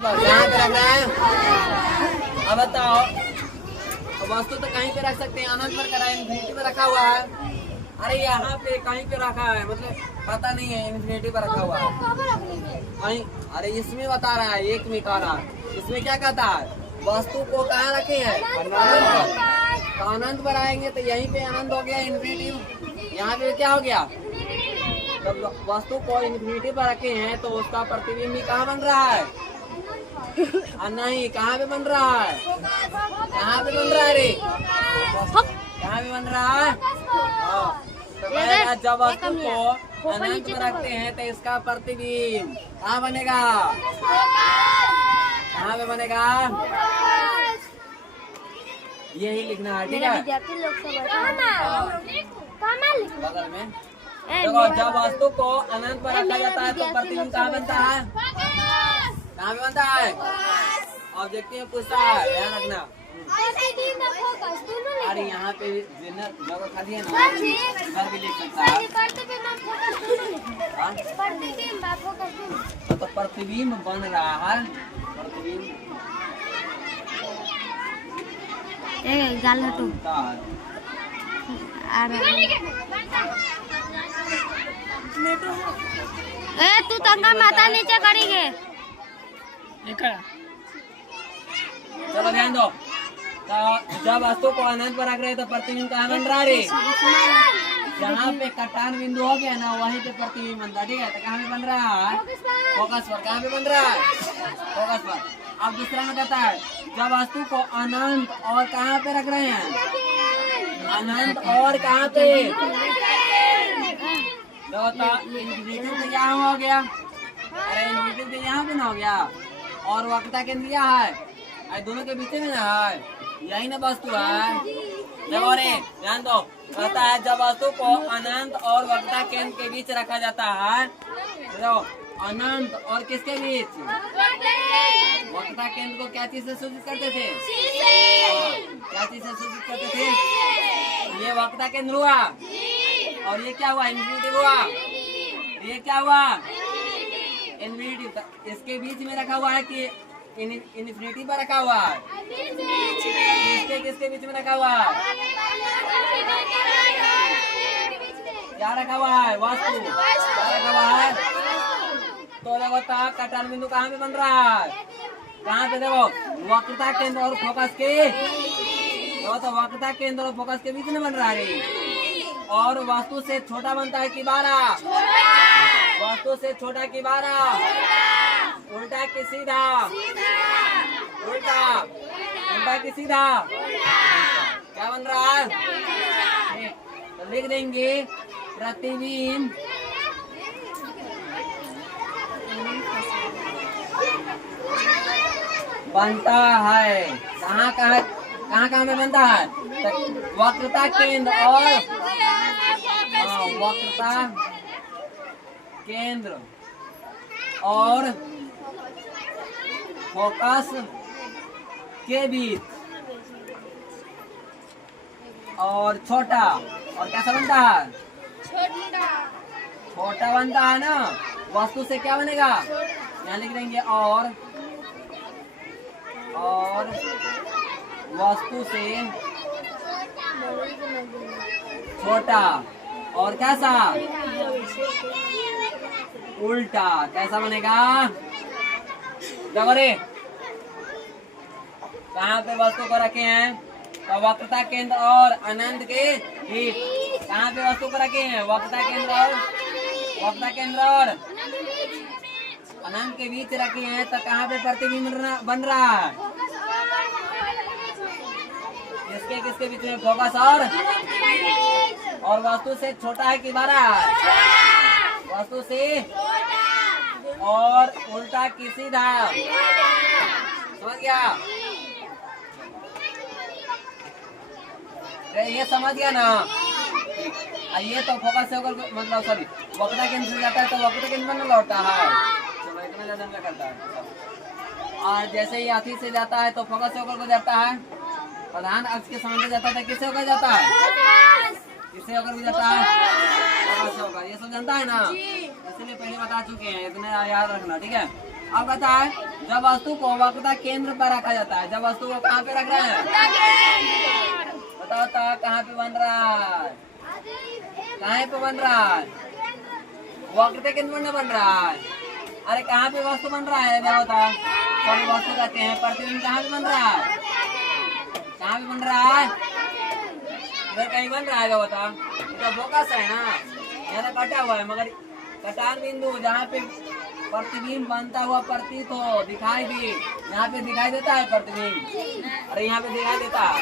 कहाँ पे रखना है? अब बताओ, वस्तु तो कहीं पे रख सकते हैं, अनंत पर करा है, इन्फिनिटी पे रखा हुआ है। अरे यहाँ पे कहीं पे रखा है, मतलब पता नहीं है, इन्फिनिटी पर रखा हुआ है कहीं। अरे इसमें बता रहा है, एक में कह रहा है, इसमें क्या कहता है, वस्तु को कहाँ रखे हैं, अनंत पर। तो अनंत पर आएंगे तो यहीं पे अनंत हो गया, इन्फिनिटी। यहाँ पे क्या हो गया, जब वस्तु को इन्फिनिटी पर रखे हैं तो उसका प्रतिबिंब भी कहाँ बन रहा है, नहीं कहाँ पे बन रहा है, कहाँ पे बन रहा है रे, कहाँ पे बन रहा है। तो कहेगा जब वस्तु को अनंत में रखते हैं तो इसका प्रतिबिंब कहाँ बनेगा, कहाँ पे बनेगा, यही लिखना है, ठीक है। बगल में देखो, जब वस्तु को अनंत पर रखा जाता है तो प्रतिबिंब कहाँ बनता है, कहाँ पे बनता है, ऑब्जेक्टिव पूछता है, ध्यान रखना। अरे यहाँ पे जगह खाली है ना, इधर भी लिख सकता है। तो प्रतिबिंब बन रहा है, प्रतिबिंब गाल हटो। तू तंगा माता नीचे करेंगे। चलो ध्यान दो, तो जब वस्तु को अनंत पर रख रहे तो प्रतिबिंब कहाँ बन रहा है, जहाँ पे कटान बिंदु हो गया ना वहीं पे प्रतिबिंब बनता है, ठीक है। तो कहाँ पे बन रहा है, फोकस पर, कहाँ पे बन रहा है, फोकस पर। अब दूसरा में कहता है जब वस्तु को अनंत और कहाँ पे रख रहे हैं, अनंत और कहाँ पे, इन्फिनिटी तो यहाँ हो गया, अरे इन्फिनिटी तो यहाँ पे ना हो गया, और वक्रता केंद्र यहाँ है, अरे दोनों के बीच में ना है, यही ना वस्तु है। देखो रे ध्यान दो, कहता है जब वस्तु को अनंत और वक्रता केंद्र के बीच रखा जाता है, देखो अनंत और किसके बीच, वक्रता केंद्र को क्या चीज से सूचित करते थे, क्या चीज से सूचित करते थे, ये वक्रता केंद्र हुआ, और ये क्या हुआ, इन्फिनिटी हुआ, ये क्या हुआ, इन्फिनिटी। इसके बीच में रखा हुआ है कि इन्फिनिटी पर रखा हुआ है, किसके किसके बीच में रखा हुआ है, क्या रखा हुआ है, वस्तु क्या रखा हुआ है। तो देखो कटान बिंदु कहाँ पे बन रहा है, कहाँ पे, देखो वक्रता केंद्र और फोकस के, तो वक्रता केंद्र और फोकस के बीच में बन रहा है, और वस्तु से छोटा बनता है कि बारा, वस्तु से छोटा की बारा, उल्टा की सीधा, उल्टा उल्टा की सीधा, क्या बन रहा है, तो लिख देंगे प्रतिबिंब बनता है, कहाँ कहाँ कहाँ कहाँ में बनता है, तो वक्रता केंद्र और वक्रता केंद्र और फोकस के बीच, और छोटा, और कैसा बनता है, छोटा बनता है ना, वस्तु से क्या बनेगा, यहाँ लिख देंगे और वस्तु से छोटा, और कैसा, उल्टा, कैसा बनेगा, देखो रे कहाँ पे वस्तु को रखे हैं, तो वक्रता केंद्र और अनंत के बीच, कहाँ पे वस्तु को रखे हैं, वक्रता केंद्र और अनंत के बीच रखे हैं, तो कहाँ पे प्रतिबिंब बन रहा है, किसके किसके बीच में, फोकस और वस्तु से छोटा है कि बड़ा है, वस्तु से और उल्टा की सीधा, समझ गया, ये समझ गया ना। ये तो फोकस से होकर, मतलब सॉरी वक्रता केंद्र से जाता है तो वक्रता केंद्र में लौटता है, चलो इतना ज्यादा नहीं करता है। और जैसे ही हाथी से जाता है तो फोकस से होकर को जाता है, प्रधान अक्ष के सामने जाता है, किससे होकर जाता है, किससे होकर भी जाता है, फोकस से होकर, ये सब जानता है ना, इसलिए पहले बता चुके हैं, इतना याद रखना, ठीक है। अब बताए, जब वस्तु को वक्रता केंद्र पर रखा जाता है, जब वस्तु को कहाँ पे रख रहे हैं? बताओ तो कहाँ पे बन रहा है? कहाँ पे बन रहा है? वक्रता केंद्र में बन रहा है। अरे कहाँ पे वस्तु बन रहा है? क्या होता है? सभी वस्तु कहते हैं। प्रतिबिंब कहाँ पे बन रहा है? कहाँ पे बन रहा है? इधर कहीं बन रहा है। क्या होता है? तो फोकस है ना, यहाँ तो कटा हुआ है, मगर कटान बिंदु जहाँ पे प्रतिबिंब बनता हुआ प्रतीत हो, दिखाई दे, यहाँ पे दिखाई देता है प्रतिबिंब। अरे यहाँ पे दिखाई देता है,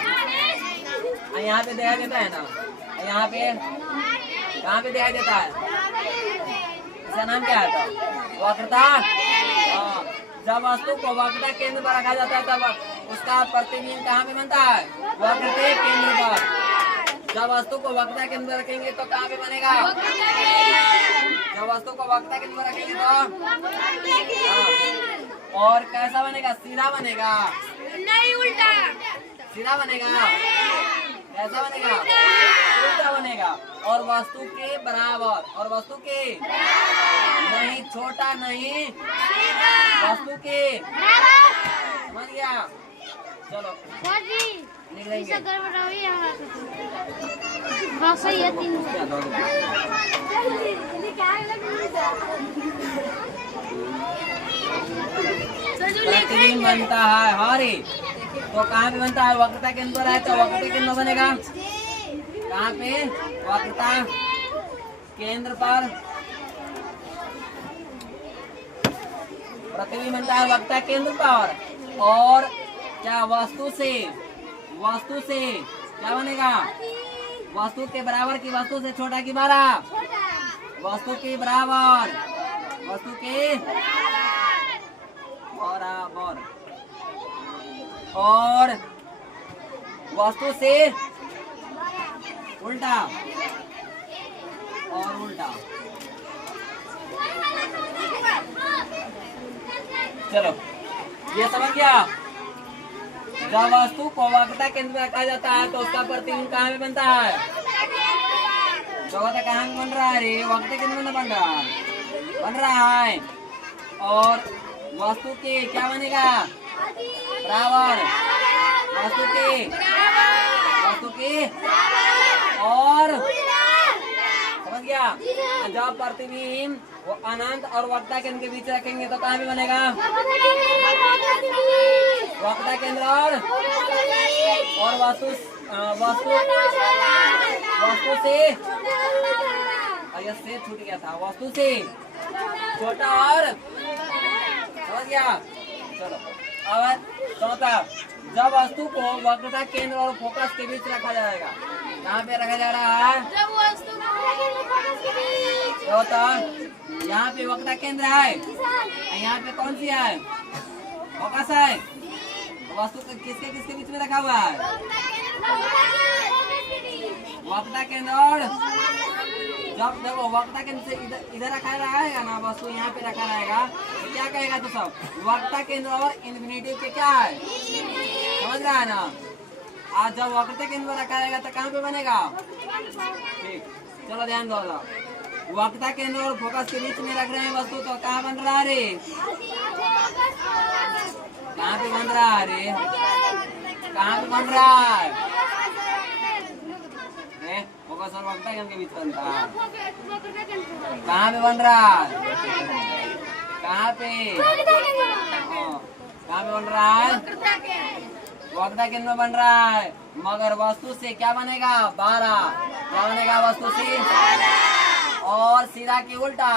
यहाँ पे दिखाई देता है ना, यहाँ पे कहाँ पे दिखाई देता है? इसका नाम क्या है? तो वक्रता। जब वस्तु को वक्रता केंद्र पर रखा जाता है तब उसका प्रतिबिंब कहाँ पे बनता है? वक्रता केंद्र पर। जब वस्तु को वक्रता केंद्र पर रखेंगे तो कहाँ पे बनेगा? जब वस्तु को वक्रता केंद्र पर रखेंगे तो और कैसा बनेगा? सीधा बनेगा, नहीं उल्टा। सीधा बनेगा। कैसा बनेगा? उल्टा बनेगा। और वस्तु के बराबर, और वस्तु के नहीं, छोटा नहीं, वस्तु के, समझ गया? चलो लिख लेंगे। प्रतिबिंब बनता है हरे, तो कहाँ पे बनता है? वक्रता के अंदर है, तो वक्रता केंद्र बनेगा कहाँ पे? वक्रता केंद्र पर प्रतिबिंब बनता है वक्रता केंद्र पर। और क्या वस्तु से क्या बनेगा? वस्तु के बराबर की वस्तु से छोटा की बड़ा? वस्तु के बराबर, वस्तु के बराबर। और वस्तु से उल्टा, और उल्टा। चलो ये समझ गया? जब वस्तु को वक्रता केंद्र में रखा जाता है तो उसका प्रतिबिंब कहाँ में बनता है? जगह कहाँ में बन रहा है? रे वक्रता केंद्र में बन रहा है। और वस्तु के क्या बनेगा? बराबर, वस्तु के और, समझ गया? जब प्रतिबिंब वो अनंत और वक्रता केंद्र के बीच रखेंगे तो कहाँ भी बनेगा? वक्रता केंद्र और वस्तु से, ये से छूट गया था, वस्तु से छोटा और, समझ गया? चलो अब चौथा, जब वस्तु को वक्रता केंद्र और फोकस के बीच रखा जाएगा, कहाँ पे रखा जा रहा है? चौथा, यहाँ पे वक्रता केंद्र है, यहाँ पे कौन सी है? फोकस है। वस्तु किसके बीच में रखा हुआ है? वक्रता केंद्र और, जब देखो वक्रता केंद्र से इधर रखा रहेगा ना, वस्तु यहाँ पे रखा रहेगा तो क्या कहेगा? तो सब वक्रता केंद्र और इन्फिनिटी के क्या है? समझ रहा है ना? आज जब वक्रता केंद्र पर रखा रहेगा तो कहाँ पे बनेगा? ठीक, चलो ध्यान दो। वक्रता केंद्र और फोकस के बीच में रख रहे हैं वस्तु, तो कहाँ बन रहा है रे? कहाँ पे बन रहा है रे? कहाँ पे बन रहा है? फोकस और वक्रता केंद्र के बीच बनता है। कहाँ पे बन रहा है? कहाँ पे? कहाँ पे बन रहा है? वक्रता केंद्र में बन रहा है। मगर वस्तु से क्या बनेगा? 12। क्या बनेगा वस्तु से? और सीधा की उल्टा?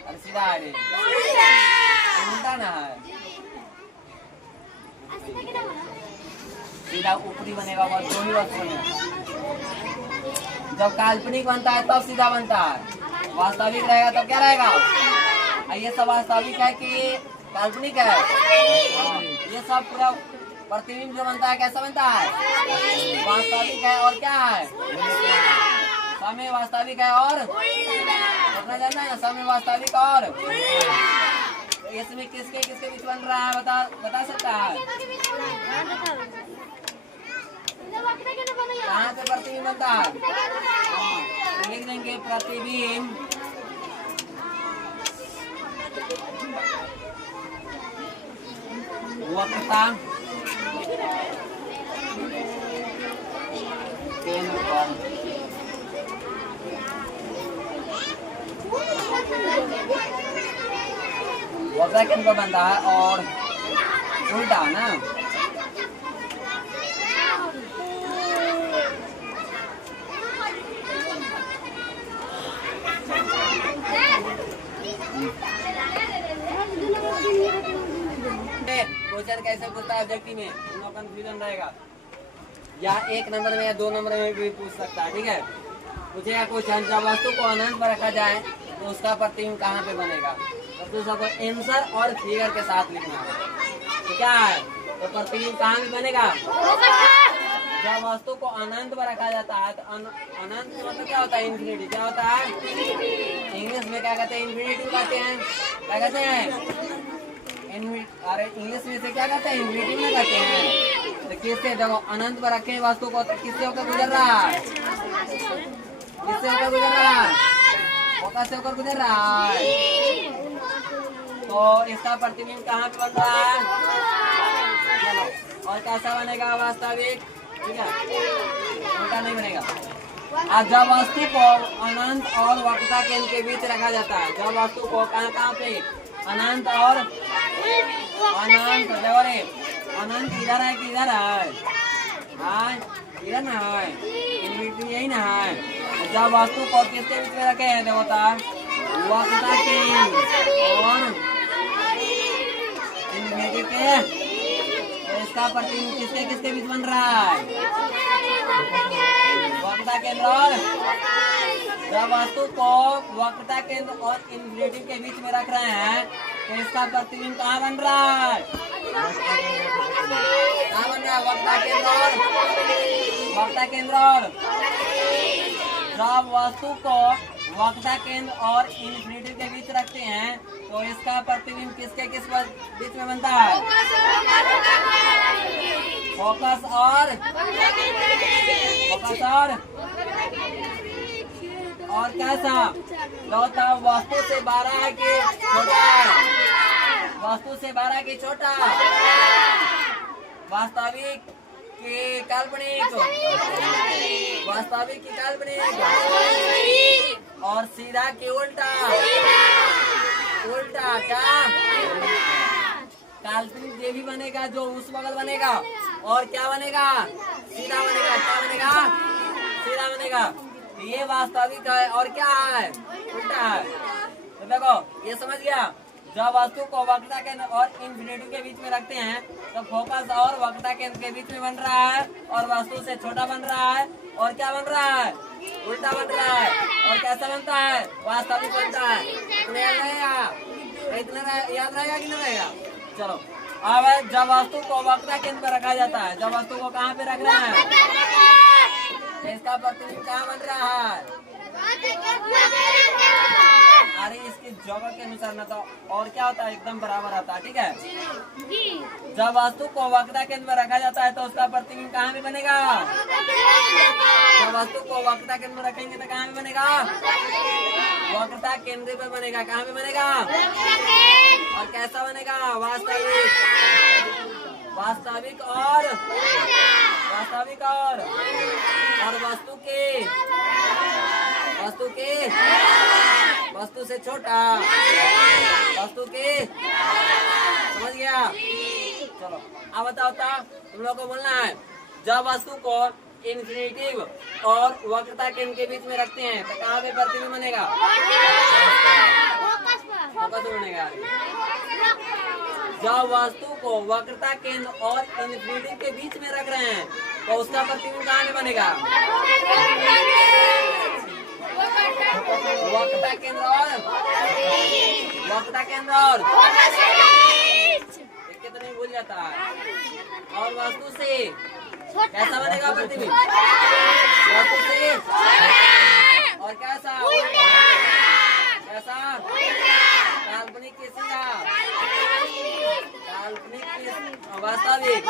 और सीधा है, उल्टा ना है, सीधा ऊपरी बनेगा। और दो ही वस्तु बनेगा। जब काल्पनिक बनता है तब सीधा बनता है, वास्तविक रहेगा तो क्या रहेगा? ये सब वास्तविक है कि काल्पनिक है? ये सब पूरा प्रतिबिंब जो बनता है कैसा बनता है? वास्तविक है। और क्या है? समय वास्तविक है और अपना जानना है ना, समय वास्तविक और इसमें किसके बीच बन रहा है? बता सकता है? कहाँ पे प्रतिबिंब बनता है? लिख देंगे प्रतिबिंब वक्रता केंद्र पर वक्रता केंद्र पर बनता है और उल्टा ना क्वेश्चन कैसे पूछता है ऑब्जेक्टिव में, नो कंफ्यूजन रहेगा, या एक नंबर में या 2 नंबर में भी पूछ सकता है। ठीक है, पूछेगा क्वेश्चन जब वस्तु को अनंत पर रखा जाए तो उसका प्रतिबिंब कहाँ पे बनेगा, तो दूसरा को आंसर और फिगर के साथ लिखना है। तो क्या है, तो प्रतिबिंब कहाँ पे बनेगा, जब वस्तु को अनंत पर रखा जाता है तो अनंत मतलब क्या होता है, इन्फिनिटी। क्या होता है, इंग्लिश में क्या कहते हैं, इन्फिनिटी कहते हैं। क्या कहते हैं, अरे इंग्लिश में से क्या कहते हैं, इन्फिनिटी में कहते हैं। तो किससे, जब अनंत पर रखे वस्तु को तो किससे होकर गुजर रहा है, किससे होकर गुजर रहा है, फोकस से होकर गुजर रहा है। तो इसका प्रतिबिंब कहाँ पे बन रहा है, चलो, और कैसा बनेगा, वास्तविक। ठीक है, उल्टा नहीं बनेगा। आज जब वस्तु को अनंत और वक्रता केंद्र के बीच रखा जाता है, जब वस्तु को कहाँ पे, अनंत और अनंत, अनंत इधर है कि इधर है, इधर ना है, इन्फिनिटी यही ना है। जब वस्तु को किसके बीच में रखे हैं, देवता वक्रता केंद्र और इन्फिनिटी के, तो इसका प्रतिबिंब किसके किसके बीच बन रहा है, वक्रता केंद्र और, जब वस्तु को वक्रता केंद्र और इन्फिनिटी के बीच में रख रहे हैं तो इसका प्रतिबिंब कहाँ बन रहा है, कहाँ बन रहा है, वक्रता केंद्र और, वक्रता केंद्र और। जब वस्तु को वक्रता केंद्र और इन्फिनिटी के बीच रखते हैं तो इसका प्रतिबिंब किसके किस बीच में बनता है, फोकस और कैसा, चौथा वस्तु से बड़ा है कि छोटा है, वस्तु से बड़ा कि छोटा, वास्तविक की काल्पनिक, वास्तविक की काल्पनिक, और सीधा की उल्टा, उल्टा क्या, काल्पनिक ये भी बनेगा जो उस बगल बनेगा, और क्या बनेगा, सीधा बनेगा, क्या बनेगा, सीधा बनेगा। ये वास्तविक है और क्या है, उल्टा है। तो देखो ये समझ गया, जब वस्तु को वक्रता केंद्र और इन्फिनिटी के बीच में रखते हैं तो फोकस और वक्रता केंद्र के बीच में बन रहा है और वस्तु से छोटा बन रहा है, और क्या बन रहा है, उल्टा बन रहा है, और कैसा बनता है, वास्तविक बनता है। इतना याद रहेगा, इतना याद रहेगा कि नहीं रहेगा। चलो अब जब वस्तु को वक्रता केंद्र पर रखा जाता है, जब वस्तु को कहाँ पे रखना है, इसका प्रतिबिंब कहाँ बन रहा है, अरे इसकी जगह के अनुसार ना, तो और क्या होता है, एकदम बराबर आता है। ठीक है, जब वस्तु को वक्रता केंद्र पर रखा जाता है तो उसका प्रतिबिंब कहाँ पे बनेगा, जब वस्तु को वक्रता केंद्र में रखेंगे तो कहाँ पे बनेगा, वक्रता केंद्र पे बनेगा। कहाँ पे बनेगा, और कैसा बनेगा, वास्तविक, वास्तविक और, वास्तविक और वस्तु के, वस्तु के, वस्तु से छोटा, वस्तु के, समझ गया। चलो अब बताओ तुम लोग को बोलना है, जब वस्तु को इन्फिनिटी और वक्रता केंद्र के बीच में रखते हैं तो कहाँ पे प्रतिबिंब बनेगा, फोकस बनेगा। जब वस्तु को वक्रता केंद्र और इन्फिनिटी के बीच में रख रहे हैं तो उसका प्रतिबिंब कहाँ में बनेगा, वक्रता केंद्र और, वक्रता केंद्र और, कितने भूल जाता है, और वस्तु से कैसा बनेगा प्रतिबिंब, वस्तु से, और कैसा, कैसा, काल्पनिक के सीधा, काल्पनिक के वास्तविक,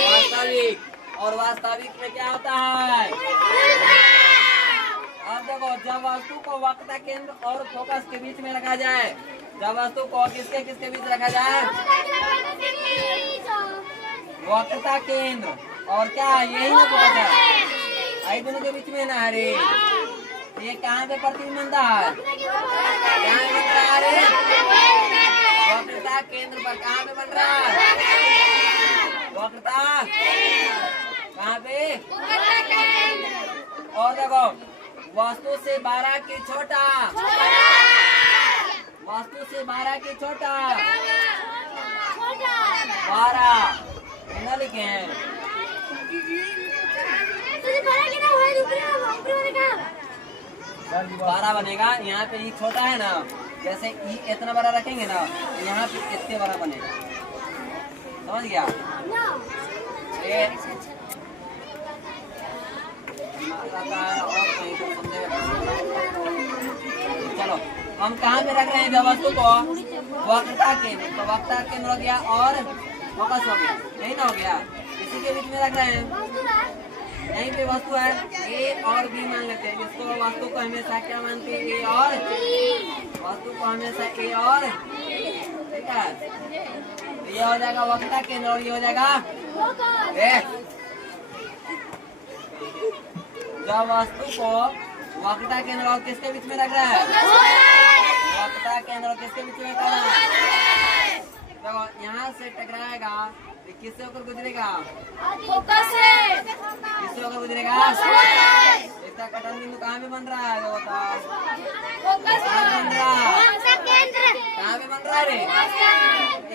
वास्तविक, और वास्तविक में क्या होता है। अब देखो, जब वस्तु को वक्रता केंद्र और फोकस के बीच में रखा जाए, जब वस्तु को किसके किसके बीच रखा जाए, वक्रता केंद्र और क्या यही ना बोला था आई दोनों के बीच में ना। अरे ये कहाँ पे प्रतिबिंब बनता है? कहाँ बन रहा है? वक्रता केंद्र पर कहाँ पे बन रहा है? वक्रता कहाँ पे? और देखो वस्तु से 12 की छोटा, वस्तु से 12 की छोटा 12 ना लिखे हैं। 12 बनेगा। यहाँ पे ई छोटा है ना, जैसे ई इतना बड़ा रखेंगे ना, यहाँ पे इतने बड़ा बनेगा। समझ गया? ये और कहीं को समझेगा। चलो हम कहाँ पे रख रहे हैं वस्तु को? वक्रता केंद्र। तो वक्रता केंद्र हो गया और फोकस हो गया, नहीं ना हो गया? इसी के बीच में रख रहे हैं। यहीं पे वस्तु है ए और बी मान लेते हैं। इसको वस्तु को हमेशा क्या मानते हैं? ए और। वस्तु को हमेशा ए और, ठीक है? ये हो जाएगा वक्रता केंद्र और ये हो जाएगा ए। जब वस्तु को वक्रता केंद्र और किसके बीच में रख रहा है? वक्रता केंद्र और किसके बीच में रख रहा है? देखो यहाँ से टकराएगा, किससे होकर गुजरेगा? फोकस से। किससे होकर गुजरेगा? इसका कटन बिंदु कहाँ पे बन रहा है? बताओ। फोकस कहाँ पे बन रहा है? केंद्र कहाँ पे बन रहा है रे?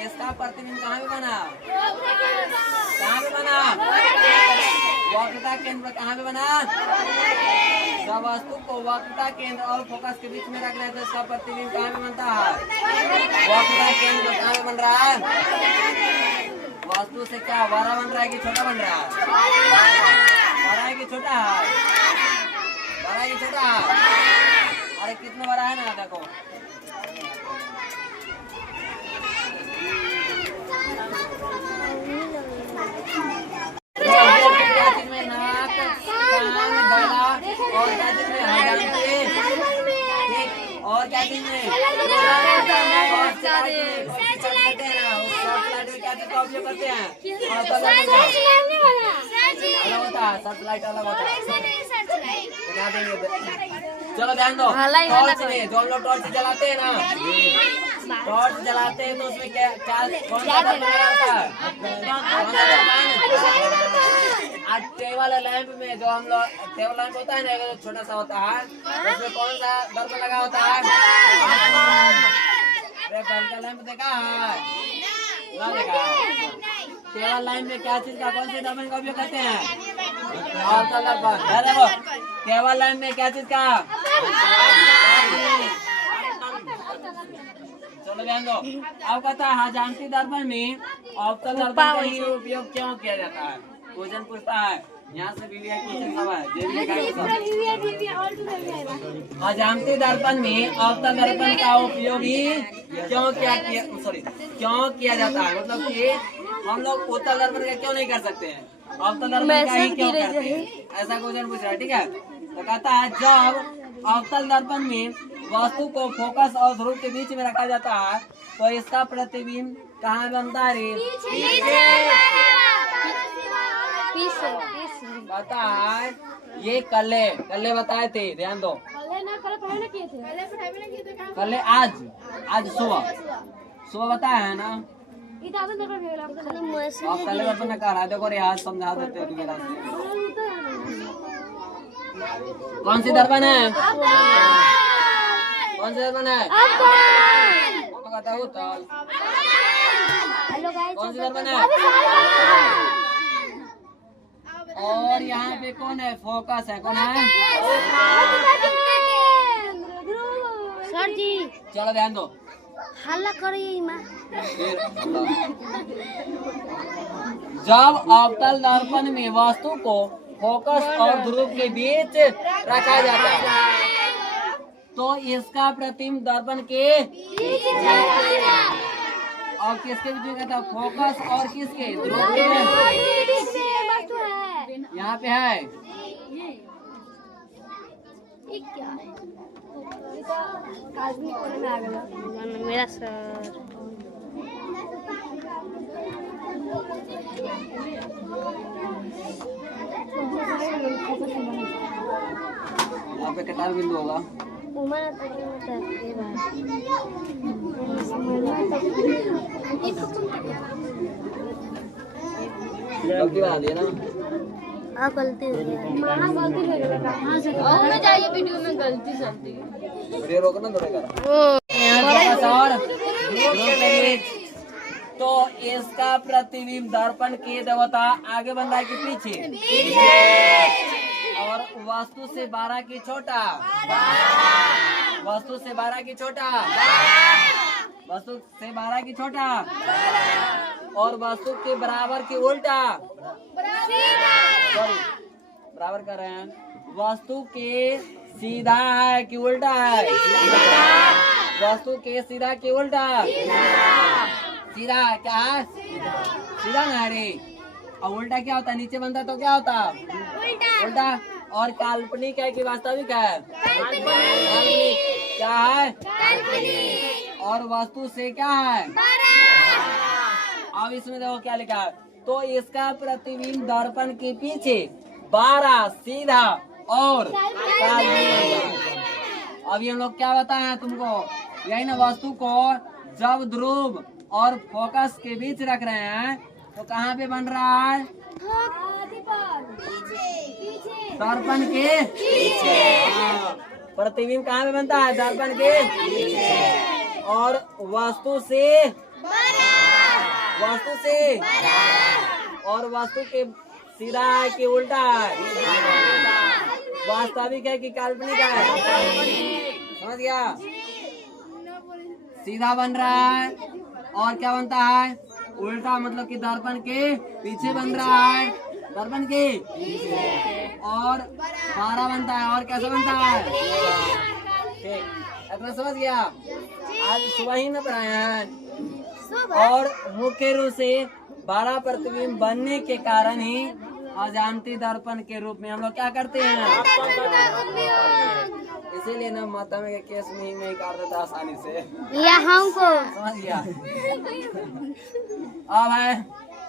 इसका प्रतिबिंब कहाँ पे बना? कहाँ पे बना? वक्रता केंद्र कहाँ पे बना? जब वस्तु को वक्रता केंद्र और फोकस के बीच में रख रहे हैं तो इसका प्रतिबिंब कहाँ पे बनता है? वक्रता केंद्र कहाँ पे बन रहा है? वस्तु से क्या बड़ा बन रहा है कि छोटा बन रहा है? बड़ा है कि छोटा है? बड़ा है कि छोटा है? अरे कितना बड़ा है ना, देखो क्या चीज में नाक, कान, गला और क्या चीज में हजामते, ठीक? और क्या चीज में? क्या उपयोग करते हैं? अलग होता है, सर्चलाइट अलग होता है। दिखा देंगे। चलो ध्यान दो। टॉर्च में जो हम लोग टॉर्च जलाते हैं ना, टॉर्च जलाते हैं तो उसमें क्या कौन सा दर्पण लगा होता है? आज टेबल लैंप में जो हम लोग टेबल लैंप होता है ना, छोटा सा होता है, उसमें कौन सा दर्पण लगा होता है? लैंप देखा है? टेबल लाइन में क्या चीज का कौन से दर्पण का उपयोग करते हैं? अवतल दर्पण। देखो टेबल लाइन में क्या चीज का? चलो ध्यान दो। अब कहता है हजामती दर्पण में अवतल दर्पण का ही उपयोग क्यों किया जाता है? क्वेश्चन पूछता है। यहाँ से क्वेश्चन सब है। हजामती दर्पण में अवतल दर्पण का उपयोग ही क्यों किया जाता है? मतलब कि हम लोग उत्तल दर्पण का क्यों नहीं कर सकते हैं? अवतल दर्पण का ही क्यों करते हैं? ऐसा क्वेश्चन पूछ रहा है, ठीक है? तो कहता है जब अवतल दर्पण में वस्तु को फोकस और ध्रुव के बीच में रखा जाता है तो इसका प्रतिबिंब कहाँ बनता है रे? कहता है ये कल्ले बताए थे, ध्यान दो। कल्ले आज सुबह बताया है ना? आप कल्ले दर्पण का रहा देखो रे, आज समझा देते हो मेरा। कौन सी दर्पण है? कौन सी दर्पण है? कहता हूँ कौन सी दर्पण है? और यहाँ पे कौन है? फोकस है। कौन है? सर जी चलो ध्यान दो। हल्ला करिए माँ। जब अवतल दर्पण में वस्तु को फोकस और ध्रुव के बीच रखा जाता है तो इसका प्रतिबिंब दर्पण के और किसके बीच में कहता है? फोकस और किसके? ध्रुव के। यहाँ पे है मेरा सर यहाँ पे कटार बिंदु होगा। गलती बना दी ना। गलती हो गई। जाइए वीडियो में गलती चलती है। वीडियो रोकना थोड़ा तो इसका प्रतिबिंब दर्पण के देवता आगे बन रहा है कि पीछे? और वस्तु से 12 की छोटा, वस्तु से 12 की छोटा, वस्तु से 12 की छोटा, और वस्तु के बराबर की उल्टा, सॉरी बराबर कर रहे हैं, वस्तु के सीधा है कि उल्टा है? वस्तु के सीधा की उल्टा? सीधा क्या है? सीधा ना रे। और उल्टा क्या होता है? नीचे बनता तो क्या होता? उल्टा। और काल्पनिक है कि वास्तविक है? काल्पनिक। क्या है? और वस्तु से क्या है? अब इसमें देखो क्या लिखा है, तो इसका प्रतिबिंब दर्पण के पीछे 12 सीधा और काल्पनिक। अभी हम लोग क्या बताए हैं तुमको? यही ना, वस्तु को जब ध्रुव और फोकस के बीच रख रहे हैं तो कहाँ पे बन रहा है? दर्पण के पीछे। प्रतिबिंब कहाँ पे बनता है? दर्पण के पीछे। और वस्तु से, वस्तु से, और वस्तु के सीधा है कि उल्टा है? वास्तविक है कि काल्पनिक है? समझ गया? सीधा बन रहा है और क्या बनता है? उल्टा, मतलब कि दर्पण के पीछे बन रहा है, दर्पण के और 12 बनता है। और कैसा बनता है? ठीक, इतना समझ गया? आज सुबह ही न पढ़ाए हैं। और मुख्य रूप से 12 प्रतिबिंब बनने के कारण ही अजानती दर्पण के रूप में हम लोग क्या करते हैं? इसीलिए ना माता में केस में ही मैं कर देता आसानी से। हमको समझ गया? अब है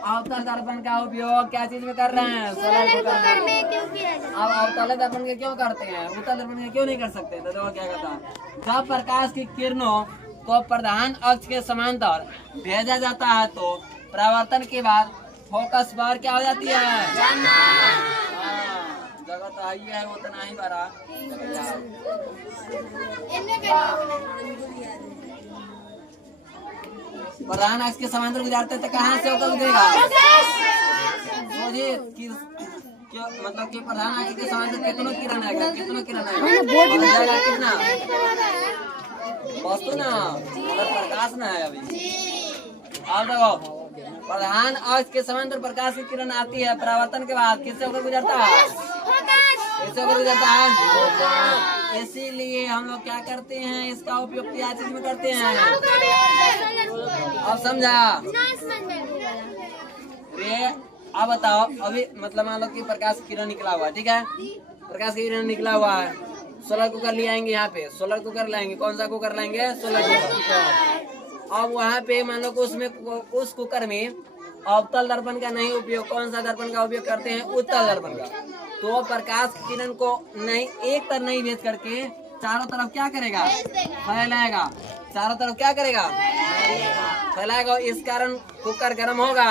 अवतल दर्पण का उपयोग क्या चीज में कर रहे हैं? सोलर को कर रहे हैं। अब अवतल दर्पण के क्यों करते हैं? उत्तल दर्पण के क्यों नहीं कर सकते? तो देखो क्या कहता है, जब प्रकाश की किरणों को प्रधान अक्ष के समांतर भेजा जाता है तो परावर्तन के बाद फोकस बार क्या हो जाती है? जगह तो आई है उतना ही बड़ा। प्रधान अक्ष के समांतर गुजारते तो कहाँ से होकर गुजरेगा? मुझे मतलब कि प्रधान अक्ष के समांतर कितना किरण आएगा? कितना किरण आएगा? कितना वस्तु ना, मतलब प्रकाश ना है अभी। अब देखो, प्रधान अक्ष के समांतर प्रकाश की किरण आती है, परावर्तन के बाद किससे होकर गुजरता है? किससे होकर गुजरता है? इसीलिए हम लोग क्या करते हैं? इसका उपयोग क्या चीज में करते हैं? अब समझा? रे अब बताओ, अभी मतलब मान लो कि प्रकाश की किरण निकला हुआ है, ठीक है? प्रकाश की किरण निकला हुआ है, सोलर कुकर ले आएंगे यहाँ पे, सोलर कुकर लाएंगे। कौन सा कुकर लाएंगे? Solar cooker. अब वहाँ पे मान लो कि उसमें उस कुकर में अवतल दर्पण का नहीं उपयोग, कौन सा दर्पण का उपयोग करते हैं? उत्तल दर्पण का। तो प्रकाश की किरण को नहीं एक तरफ नहीं भेज करके चारों तरफ क्या करेगा? फैलाएगा। चारों तरफ क्या करेगा? फैलाएगा। इस कारण कुकर गर्म होगा।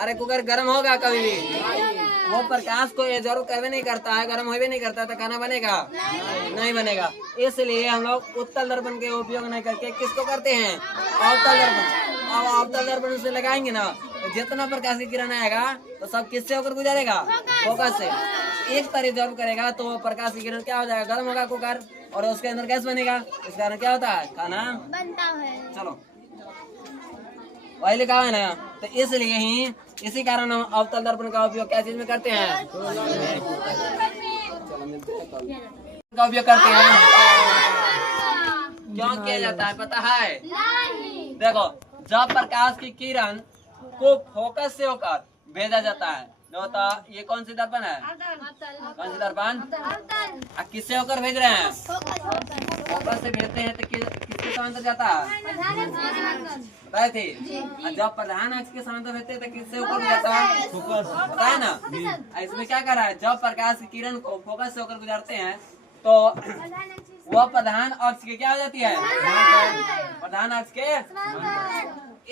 अरे कुकर गर्म होगा कभी भी? वो प्रकाश को एब्जॉर्ब करवे नहीं करता है, गर्म होवे नहीं करता, तो खाना बनेगा? नहीं बनेगा। इसलिए हम लोग उत्तल दर्पण के उपयोग नहीं करके किसको करते हैं? अवतल दर्पण। अब अवतल दर्पण से लगाएंगे ना तो जितना प्रकाश की किरण आएगा तो सब किससे होकर गुजरेगा? फोकस से। एक तरह एब्जॉर्ब करेगा तो प्रकाश की किरण क्या हो जाएगा? गर्म होगा कुकर और उसके अंदर गैस बनेगा। इस कारण क्या होता है? खाना बनता है। चलो वही लिखा है ना, तो इसलिए ही इसी कारण हम अवतल दर्पण का उपयोग क्या चीज में करते हैं? का उपयोग करते हैं। क्यों किया जाता है पता है? देखो, जब प्रकाश की किरण को फोकस से होकर भेजा जाता है तो ये कौन सी दर्पण है? कौन सी दर्पण? किससे होकर भेज रहे हैं? फोकस से भेजते हैं तो किसके किसके समांतर जाता है? बताए थे। और जब प्रधान अक्ष के समांतर रहते हैं तो किससे ऊपर जाता है? बताया ना। इसमें क्या कर रहा है, जब प्रकाश की किरण को फोकस से होकर गुजरते हैं तो वह प्रधान अक्ष के क्या हो जाती है? प्रधान अक्ष के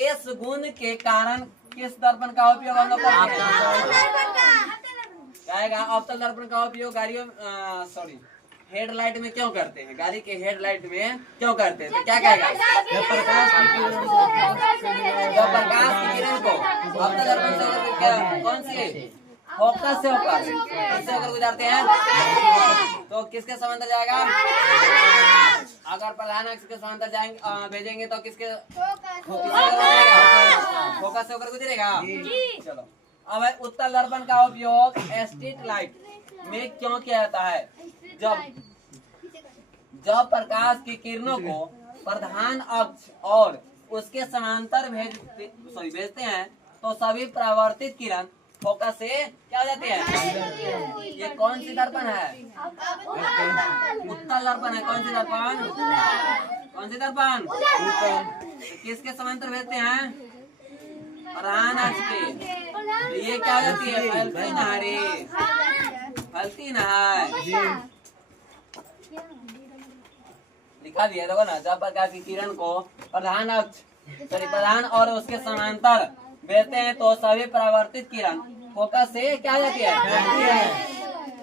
इस गुण के कारण किस दर्पण का उपयोग हम लोग करते हैं? कहेगा अवतल दर्पण का उपयोग गाड़ियों हेडलाइट में क्यों करते हैं? गाड़ी के हेडलाइट में क्यों करते हैं? तो क्या कहेगा? जब प्रकाश की किरण को अवतल दर्पण से होकर क्या कौन सी फोकस से होकर किससे होकर गुजरते हैं तो किसके समांतर जाएगा? अगर प्रधान अक्ष के समांतर जाएंगे भेजेंगे तो किसके फोकस से होकर गुजरेगा। चलो अब उत्तल दर्पण का उपयोग स्ट्रीट लाइट में क्यों किया जाता है? जब प्रकाश की किरणों को प्रधान अक्ष और उसके समांतर भेजते हैं तो सभी परावर्तित किरण फोकस से क्या हो जाती है? ये कौन सी दर्पण है? उत्तल दर्पण है। कौन सी दर्पण? कौन सी दर्पण? किसके समांतर भेजते हैं? प्रधान अक्ष के। ये क्या हो जाती है? फैलती ना रे, फैलती ना है। लिखा दिया देखो ना, जब प्रकाश की किरण को प्रधान और उसके समांतर भेजते हैं तो सभी परावर्तित किरण फोकस से क्या हो जाती है?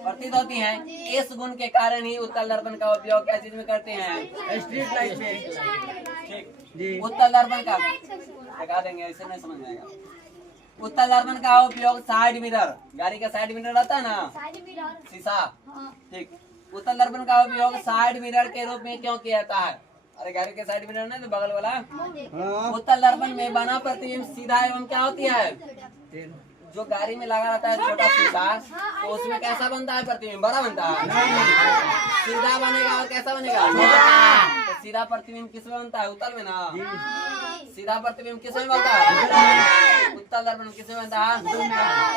प्रतीत होती हैं। इस गुण के कारण ही उत्तल दर्पण का उपयोग क्या चीज में करते हैं? स्ट्रीट लाइट में। ठीक, उत्तल दर्पण का दिखा देंगे, ऐसे नहीं समझ में आएगा। उत्तल दर्पण का उपयोग साइड मिरर, गाड़ी का साइड मिरर रहता है ना, शीशा। ठीक, उत्तल दर्पण का उपयोग साइड मिरर के रूप में क्यों किया जाता है? अरे गाड़ी के साइड मिरर नहीं तो बगल वाला। उत्तल दर्पण में बना प्रतिबिंब सीधा एवं क्या होती है? जो गाड़ी में लगा रहता है छोटा शीशा, तो उसमें कैसा बनता है प्रतिबिंब? बड़ा बनता है, सीधा बनेगा। और कैसा बनेगा? तो सीधा प्रतिबिंब किसमें बनता है? उत्तल में ना। सीधा प्रतिबिंब किसमें बनता है? उत्तल दर्पण में। किसमें बनता है?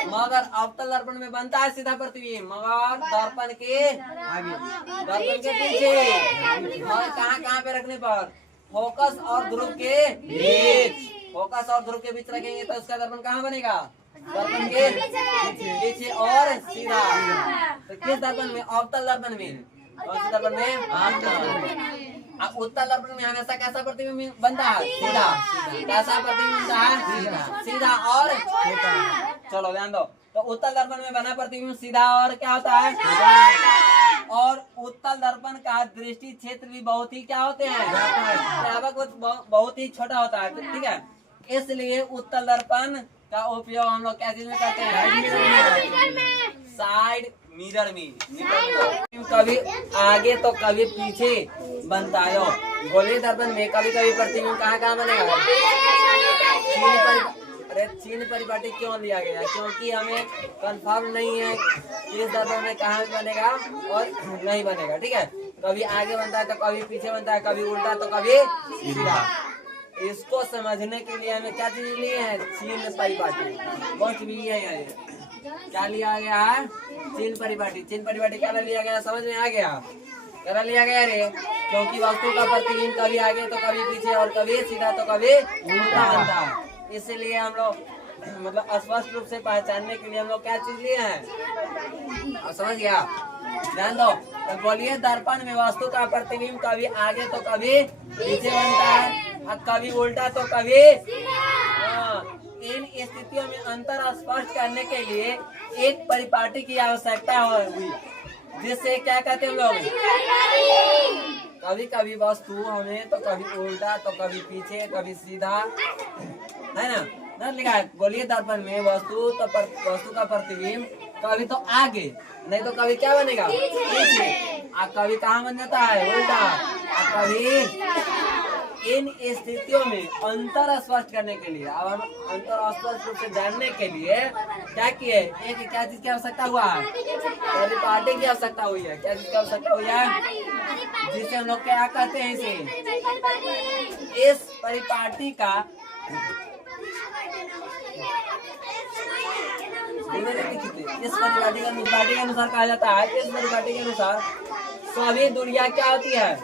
मगर अवतल दर्पण में बनता है सीधा प्रतिबिंब, मगर दर्पण के पीछे। मगर कहाँ पे रखने पर? फोकस और ध्रुव के बीच। फोकस और ध्रुव के बीच रखेंगे तो उसका दर्पण कहाँ बनेगा? दर्पण के पीछे और सीधा। तो किस दर्पण में? अवतल दर्पण में। कौन से दर्पण में? उत्तल दर्पण में हमेशा कैसा प्रतिबिंब बनता है? सीधा। कैसा प्रतिबिंब बनता है? सीधा और चलो ध्यान दो। तो उत्तल दर्पण में बना प्रतिबिंब सीधा और क्या होता है? और उत्तल दर्पण का दृष्टि क्षेत्र भी बहुत ही क्या होते हैं? बहुत ही छोटा होता है। ठीक है, इसलिए उत्तल दर्पण का उपयोग हम लोग क्या चीज में करते हैं? साइड मिरर में। कभी आगे तो कभी पीछे बनता है। गोलीय दर्पण में कभी कभी प्रतिबिंब कहाँ बनेगा? चिन्ह परिपाटी क्यों लिया गया? क्योंकि हमें कंफर्म नहीं है कि इस दर्पण में कहाँ बनेगा और नहीं बनेगा। ठीक है, कभी आगे बनता है तो कभी पीछे बनता है, कभी उल्टा तो कभी सीधा। इसको समझने के लिए हमें क्या चीज ली है? चिन्ह परिपाटी। कौन सी भी है? क्या लिया गया है? चिन्ह परिपाटी। चिन्ह परिपाटी क्या लिया गया? समझ में आ गया? क्या लिया गया रे? क्योंकि वस्तु का प्रतिबिंब कभी आगे तो कभी पीछे और कभी सीधा तो कभी उल्टा बनता है। इसीलिए हम लोग मतलब स्पष्ट रूप से पहचानने के लिए हम लोग क्या चीज लिए हैं? और समझ गया? ध्यान दो। तो बोलिए, दर्पण में वस्तु का प्रतिबिंब कभी आगे तो कभी पीछे बनता है और कभी उल्टा तो कभी। इन स्थितियों में अंतर स्पष्ट करने के लिए एक परिपाटी की आवश्यकता हुई, जिससे क्या कहते हैं हम लोग? कभी कभी वस्तु हमें तो कभी उल्टा तो कभी पीछे कभी सीधा, है ना लिखा है। गोलीय दर्पण में वस्तु का प्रतिबिंब कभी तो आगे नहीं तो कभी क्या बनेगा? पीछे। और कभी कहाँ बन जाता है? उल्टा। और कभी। इन स्थितियों में अंतर स्पष्ट करने के लिए, अब हम अंतर स्पष्ट रूप से जानने के लिए क्या किए? एक क्या चीज की आवश्यकता हुआ है? परिपाटी की आवश्यकता हुई है। क्या चीज की आवश्यकता हुई है? जिसे हम लोग क्या कहते हैं? इसे इस परिपाटी का इस परिपाटी के अनुसार कहा जाता है। इस परिपाटी के अनुसार सभी दूरियां क्या होती है?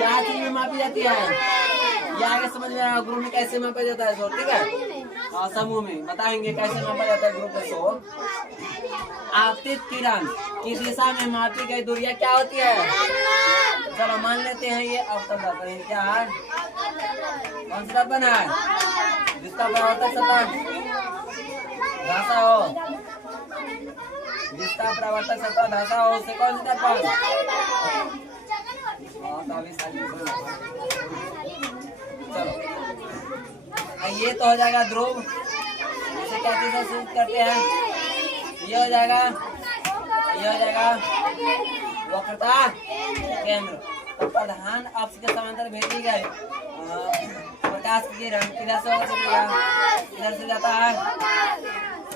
क्या चीज में मापी जाती है, ये आगे समझ में आएगा। ग्रुप में कैसे मापा जाता है शोर, ठीक है। हाँ, समूह में बताएंगे कैसे मापा जाता है ग्रुप में शोर। आपतित किरण की दिशा में मापी गई दूरियां क्या होती है। चलो मान लेते हैं ये अवतल दर्पण है। क्या है, कौन सा दर्पण है जिसका परावर्तक सतह धसा हो, जिसका परावर्तक सतह धसा हो उसे कौन सा दर्पण। चलो ये तो हो जाएगा ध्रुव, इसे क्या चीज से सूचित करते हैं, ये हो जाएगा, ये हो जाएगा वक्रता केंद्र। तो प्रधान अक्ष के समांतर भेजी गए प्रकाश की किरण किधर से इधर से जाता है।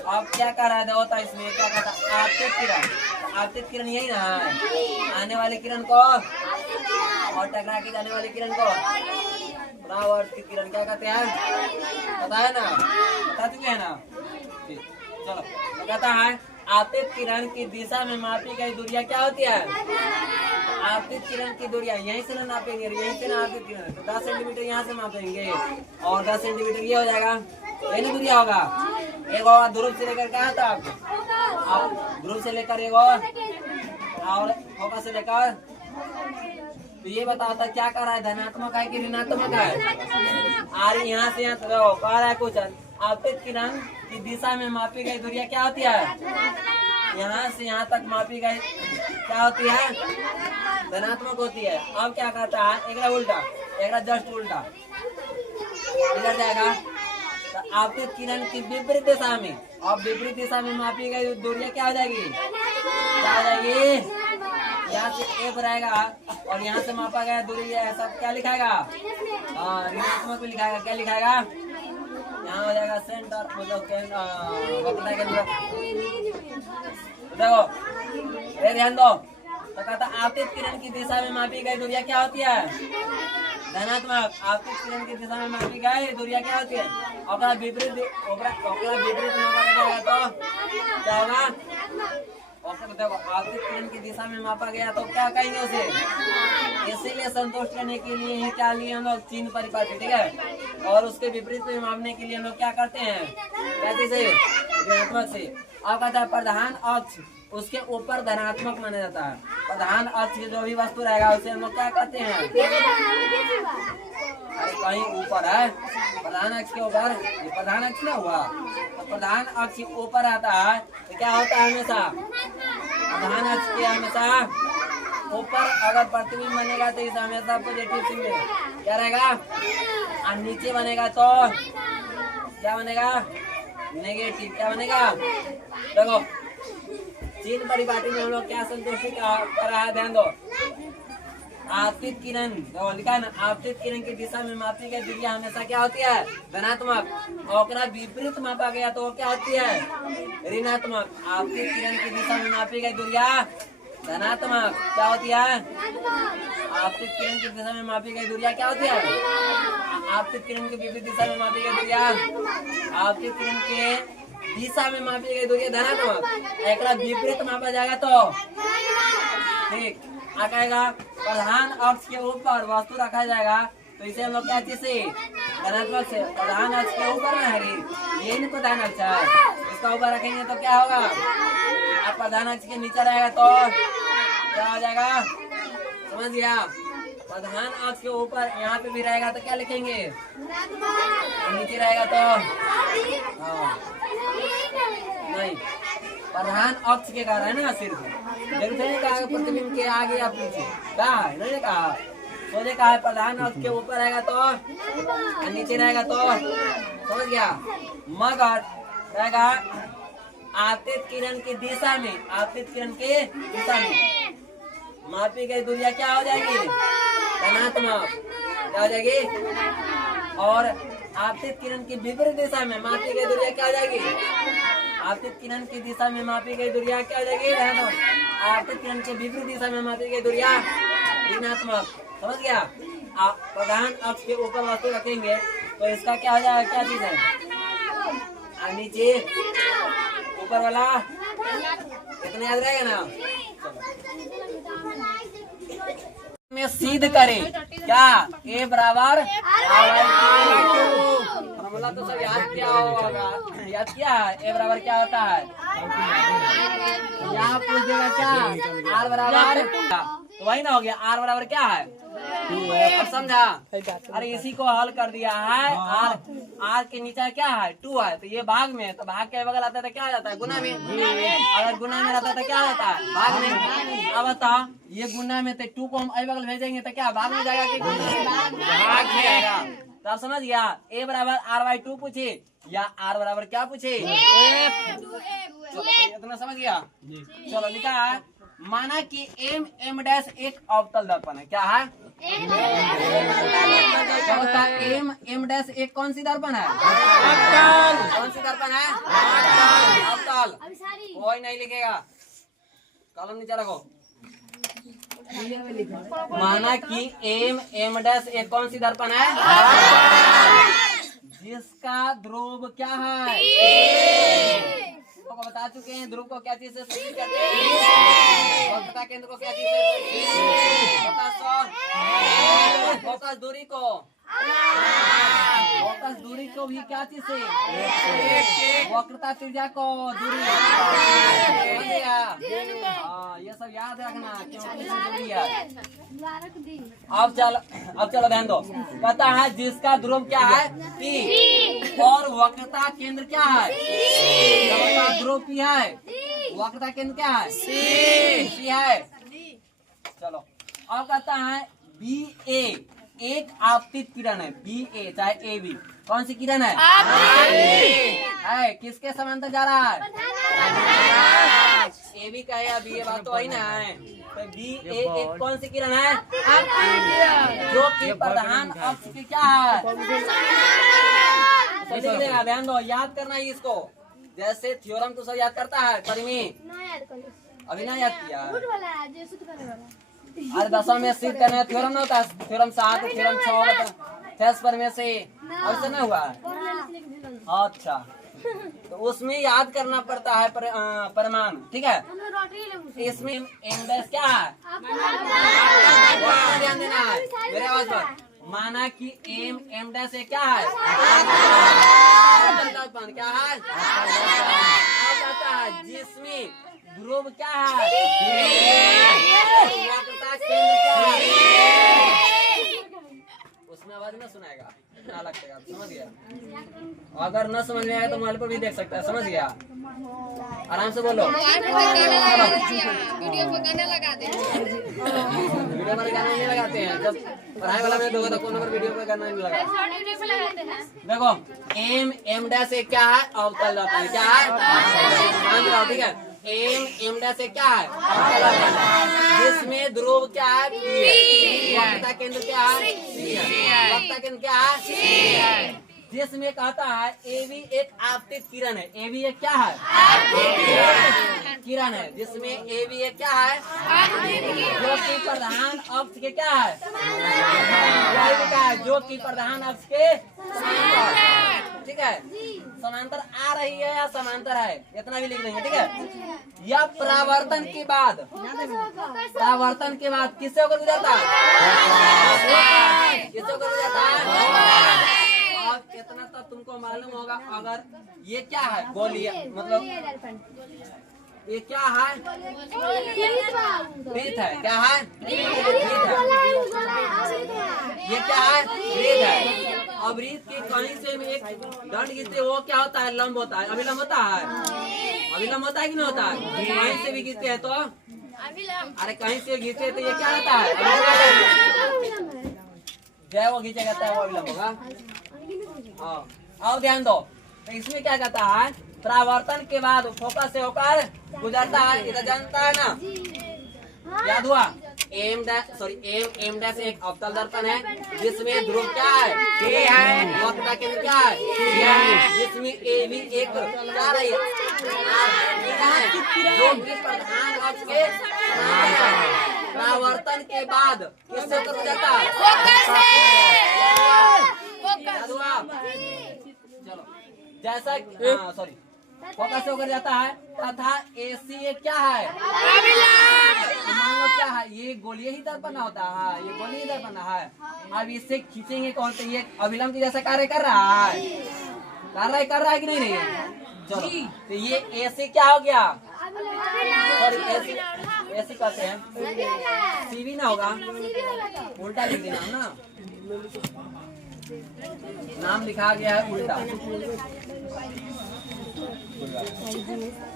अब क्या कर रहा है होता है इसमें, क्या कहता है आपतित किरण। आपतित किरण यही ना है, आने वाली किरण को और टकरा के जाने वाली किरण को परावर्तित किरण क्या कहते हैं, पता है ना, बता चुके हैं ना। ठीक, चलो तो कहता है आपतित किरण की दिशा में मापी गई दूरियां क्या होती है। आपतित किरण की दूरियां यहीं से ना नापेंगे, यहीं से ना आपतित किरण तो 10 सेंटीमीटर यहाँ से मापेंगे और 10 सेंटीमीटर ये हो जाएगा, यही दूरिया होगा। एक और ध्रुव से लेकर क्या था आप ध्रुव से लेकर एक और फोकस से लेकर, तो ये बताता क्या कर रहा है, धनात्मक है कि ऋणात्मक है। आर यहाँ से यहाँ तक कह रहा है कुछ आपतित किरण की दिशा में मापी गई दूरियां क्या होती है, यहाँ से यहाँ तक मापी गई क्या होती है, धनात्मक होती है। अब क्या कहता है, एक उल्टा, एक जस्ट उल्टा इधर जाएगा। तो आपतित किरण की विपरीत दिशा में, अब विपरीत दिशा में मापी गई दूरियां क्या हो जाएगी, क्या हो जाएगी, यहाँ से एफ रहेगा और यहाँ से मापा गया दूरी ऐसा क्या लिखाएगा, ऋणात्मक भी लिखाएगा। क्या लिखाएगा, यहाँ हो जाएगा सेंटर, मतलब देखो ये ध्यान दो। तो कहता आपतित किरण की दिशा में मापी गई दूरियां क्या होती है, धनात्मक। आपतित किरण की दिशा में मापी गई दूरियां क्या होती है, और विपरीत विपरीत तो क्या होगा। देखो आपतित किरण की दिशा में मापा गया तो क्या कहेंगे उसे, इसीलिए संतुष्ट करने के लिए ही क्या लिए हम लोग चिन्ह परिपाटी, ठीक है। और उसके विपरीत में मापने के लिए हम लोग क्या करते हैं, कैसे से, ऋणात्मक से। अब कहता है प्रधान अक्ष उसके ऊपर धनात्मक माना जाता है। प्रधान अक्ष जो भी वस्तु रहेगा उसे हम लोग क्या करते हैं, अरे कहीं ऊपर है प्रधान अक्ष के ऊपर, ये प्रधान अक्ष ना हुआ, तो प्रधान अक्ष ऊपर आता है तो क्या होता है हमेशा, प्रधान अक्ष के हमेशा ऊपर अगर प्रतिबिंब बनेगा तो इसे हमेशा पॉजिटिव चिन्ह क्या रहेगा, और नीचे बनेगा तो क्या बनेगा, नेगेटिव। क्या बनेगा, देखो चिन्ह परिपाटी में हम लोग क्या संतुष्टि कर रहा है, ध्यान दो। आपतित किरण लिखा है ना, आपतित किरण की दिशा में मापी गई दूरियां हमेशा क्या होती है, धनात्मक। और विपरीत मापा गया तो क्या होती है, ऋणात्मक। आपतित किरण की दिशा में मापी गई दूरियां धनात्मक क्या होती है, आपतित किरण की दिशा में मापी गई दूरियां क्या होती है, आपतित किरण की विपरीत दिशा में मापी गई दूरियां, आपतित किरण के दिशा में मापी गई दूरियां धनात्मक। एक विपरीत मापा जाएगा तो ठीक आएगा। प्रधान अक्ष के ऊपर वस्तु रखा जाएगा तो इसे हम लोग क्या चीज से, धनात्मक से। प्रधान अक्ष के ऊपर में है, यही नहीं प्रधान अक्ष है, इसका ऊपर रखेंगे तो क्या होगा, अब प्रधान अक्ष के नीचे रहेगा तो क्या हो जाएगा, समझ गया। प्रधान अक्ष के ऊपर यहाँ पे भी रहेगा तो क्या लिखेंगे, नीचे रहेगा तो नहीं, प्रधान अक्ष के कह रहा है ना, सिर्फ जरूर नहीं कहा प्रतिबिंब के आगे या पीछे, कहा है नहीं कहा, सोने कहा है प्रधान अक्ष के ऊपर रहेगा तो नीचे रहेगा तो, समझ गया। मगर रहेगा आपतित किरण की दिशा में, आपतित किरण के दिशा में मापी गई दूरियां क्या हो जाएगी, धनात्मक क्या हो जाएगी। और आपतित किरण की विपरीत दिशा में मापी गई दूरियां क्या हो जाएगी, आपतित किरण की दिशा में मापी गई दूरियां क्या हो जाएगी, धनात्मक। आपतित किरण के विपरीत दिशा में मापी गई दूरियां ऋणात्मक, समझ गया। आप प्रधान अक्ष के ऊपर वस्तु रखेंगे तो इसका क्या हो जाएगा, क्या चीज है, नीचे ऊपर वाला कितना याद रहेगा ना। में सिद्ध करे क्या ए बराबर फॉर्मूला तो सब याद क्या होगा, याद क्या है ए बराबर क्या होता है, यहाँ पूछ देगा क्या आर बराबर, तो वही ना हो गया आर बराबर क्या है, अब समझा। अरे इसी को हल कर दिया है, आर के नीचे क्या है 2 है, तो ये भाग में, तो भाग के बगल आता है तो क्या आ जाता है गुना में, अगर गुना में रहता है तो क्या आ जाता है भाग में। अब बताओ ये गुना में तो 2 को हम अगल बगल भेजेंगे तो क्या भाग में जाएगा कि भाग में जाएगा। तो आप समझ गया ए बराबर r/2 पूछे या आर बराबर क्या पूछे, चलो इतना समझ गया। चलो लिखा है माना कि m डैश एक अवतल दर्पण है, क्या है m डैश एक कौन सी दर्पण है, कौन सी दर्पण है अवतल, कोई नहीं लिखेगा कलम नीचे रखो। माना कि m डैश एक कौन सी दर्पण है जिसका ध्रुव क्या है, को बता चुके हैं ध्रुव को क्या चीज से सूचित करते हैं, वक्रता केंद्र को क्या चीज से, फोकस दूरी को, फोकस दूरी को भी क्या चीज से, वक्रता त्रिज्या को दूरी, ये सब याद रखना क्योंकि दूरी है। अब चलो ध्यान दो, कहता है जिसका ध्रुव क्या है P और वक्रता केंद्र क्या है, ध्रुव P है, वक्रता केंद्र क्या है C है। चलो अब कहता है BA एक आपतित किरण है, BA चाहे AB कौन सी किरण है किसके समांतर जा रहा है, AB का है या BA, बात तो वही ना है। तो BA एक कौन सी किरण है जो कि प्रधान अक्ष की क्या है, लिख देगा, ध्यान दो याद करना है इसको, जैसे थ्योरम तो सब याद करता है परिमेय, अभी ना याद किया, अरे 10वां में सिद्ध करना है, थ्योरम ना होता है, थ्योरम 7 थ्योरम 6 थेस पर में से ऐसा नहीं हुआ है, अच्छा तो उसमें याद करना पड़ता है परिमाण, ठीक है। इसमें m डैश क्या है, ध्यान देना है मेरे आवाज पर, माना कि m डैश क्या है क्या है, जिसमें ध्रुव क्या है, वक्रता केंद्र क्या है, उसमें आवाज न सुनाएगा ना लगेगा, समझ गया। अगर न समझ में आए तो मोबाइल पर भी देख सकता है, समझ गया, आराम से बोलो। वीडियो पर गाना लगा दे, वीडियो पर गाना नहीं लगाते हैं, जब पढ़ाई वाला में दोगे तो कौन नंबर वीडियो पर गाना नहीं लगा। देखो m डैश से क्या है अवतल दर्पण है, क्या है ठीक है, m डैश से क्या है जिसमें ध्रुव क्या है वक्रता केंद्र क्या है वक्रता केंद्र क्या है, जिसमें कहता है AB एक आपतित किरण है, AB एक क्या है किरण है, जिसमें AB एक क्या है जो कि प्रधान अक्ष के क्या है, जो कि प्रधान अक्ष के समांतर, ठीक है, समांतर आ रही है या समांतर है इतना भी लिख देंगे, ठीक है। या परावर्तन के बाद किससे होकर गुजरता है, किससे होकर गुजरता है, अब इतना तो तुमको मालूम होगा। अगर ये क्या है गोलीय, मतलब ये क्या है रेत है, क्या है ये क्या है रेत है। अब रेत के कहीं से एक दंड गिरते वो क्या होता है लंब होता है, अभिलंब होता है, अभिलंब होता है कि नहीं होता है, कहीं से भी गिरते हैं तो अरे कहीं से गिरते हैं तो ये क्या होता है जय वो खींचा जाता है वो अभिलंब होगा। अब ध्यान दो, तो इसमें क्या कहता है परावर्तन के बाद फोकस से होकर गुजरता है, इधर जानता है ना, याद हुआ। एम डैश एक अवतल दर्पण है जिसमें ध्रुव क्या है वक्रता केंद्र क्या है, जिसमें ए भी एक क्या रही है जो कि प्रधान अक्ष के परावर्तन के बाद किससे होकर गुजरता है, याद हुआ। चलो जैसा सॉरी फोकस होकर जाता है तथा AC एक क्या है, मान लो क्या है, ये गोलीय ही दर्पण होता है, ये गोलीय दर्पण है। अब इससे खींचेंगे कौन से, ये अभिलंब की जैसा कार्य कर रहा है, कर रहा है कि नहीं? चलो तो ये AC क्या हो गया, सॉरी AC कहते हैं, CV ना होगा, उल्टा लिख देना ना, नाम लिखा गया है उल्टा।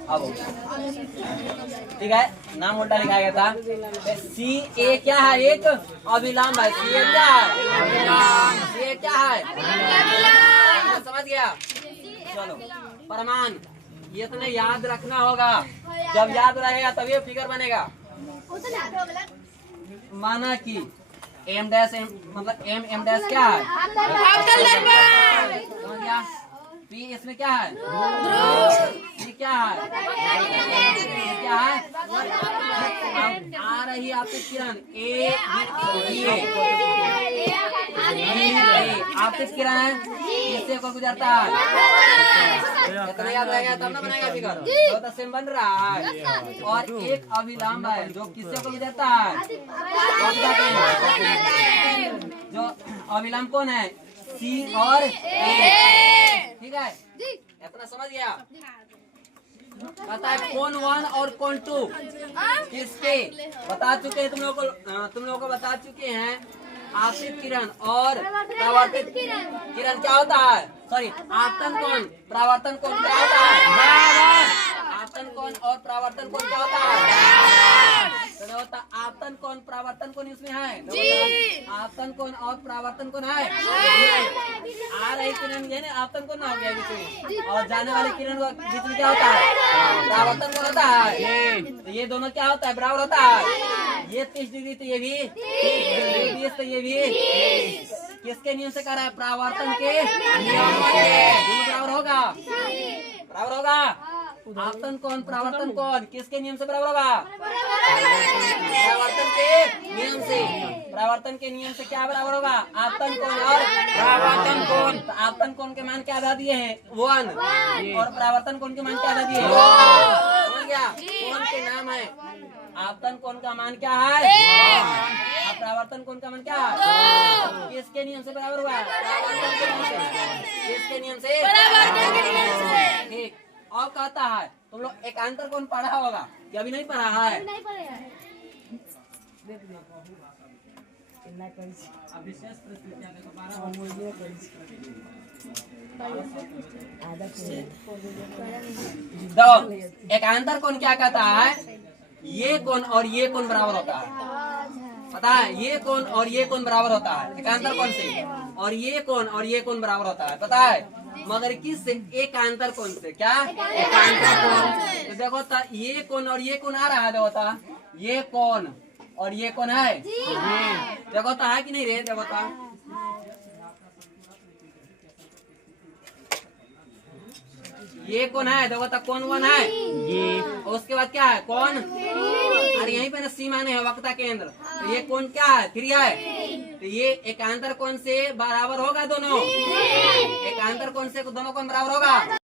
अब ठीक है, नाम उल्टा लिखा गया था। CA क्या है, एक अभिलंब है। CA क्या है, CA क्या है, समझ गया? चलो प्रमाण, ये तो नहीं याद रखना होगा, जब याद रहेगा तभी फिगर बनेगा। माना कि M डैश M मतलब M डैश क्या है, समझ गया? P इसमें क्या है, ये क्या है, ये क्या है? अब आ रही आपकी किरण A आपकी किरण है, इससे को गुजरता है, कितना याद रहेगा तब ना बनेगा फिगर, तो सेम बन रहा है। और एक अभिलंब है जो किससे को गुजरता है, जो अभिलंब कौन है, C और A, ठीक है? इतना समझ गया? पता है कौन 1 और कौन 2 किसके बता चुके हैं, तुम लोगों को बता चुके हैं। आपतित किरण और परावर्तित किरण क्या होता है, सॉरी आपतन कोण परावर्तन कोण क्या होता है, आपतन कोण और परावर्तन कोण क्या होता है, तो होता आपतन कोण परावर्तन कोण इसमें है, आपतन कोण और परावर्तन कोण है। आ रही किरण ये ना आपतन कोण ना हो गया बीच में, और जाने वाली किरण को बीच में क्या होता है, परावर्तन कोण होता है। तो ये दोनों क्या होता है, बराबर होता है। ये 30 डिग्री तो ये भी 30 डिग्री तो ये भी किसके नियम से कर रहा है, परावर्तन के नियम से, बराबर होगा, बराबर होगा। आपतन कोण परावर्तन कोण किसके नियम से बराबर होगा, परावर्तन के नियम से। परावर्तन के नियम से क्या बराबर होगा, आपतन कोण और परावर्तन कोण। तो आपतन कोण के मान क्या बता दिए हैं, 1, और परावर्तन कोण के मान क्या बता दिए, समझ गया? कोण के नाम है, आपतन कोण का मान क्या है, और परावर्तन कोण का मान क्या है, किसके नियम से बराबर हुआ, परावर्तन के नियम से, किसके नियम से, परावर्तन के नियम से। ठीक, और कहता है तुम लोग एकांतर कोण पढ़ा होगा, या अभी नहीं पढ़ा है? तो एकांतर कोण क्या कहता है, ये कोण और ये कोण बराबर होता है, पता है? ये कोण और ये कोण बराबर होता है एकांतर कोण से, और ये कोण और ये कोण बराबर होता है, पता है? मगर किस से, एकांतर कोण से। क्या एकांतर कोण, तो देखो ता ये कोण और ये कोण आ रहा है, देखो ता ये कोण और ये कोण है, देखो ता है कि नहीं रे, देखो ता ये कौन है, देखो तो कौन 1 है, और उसके बाद क्या है, कौन, और यहीं पे ना सी माने है वक्रता केंद्र, तो ये कौन क्या है, 3 है। तो ये एकांतर कोण से बराबर होगा दोनों, एकांतर कोण से दोनों कोण बराबर होगा।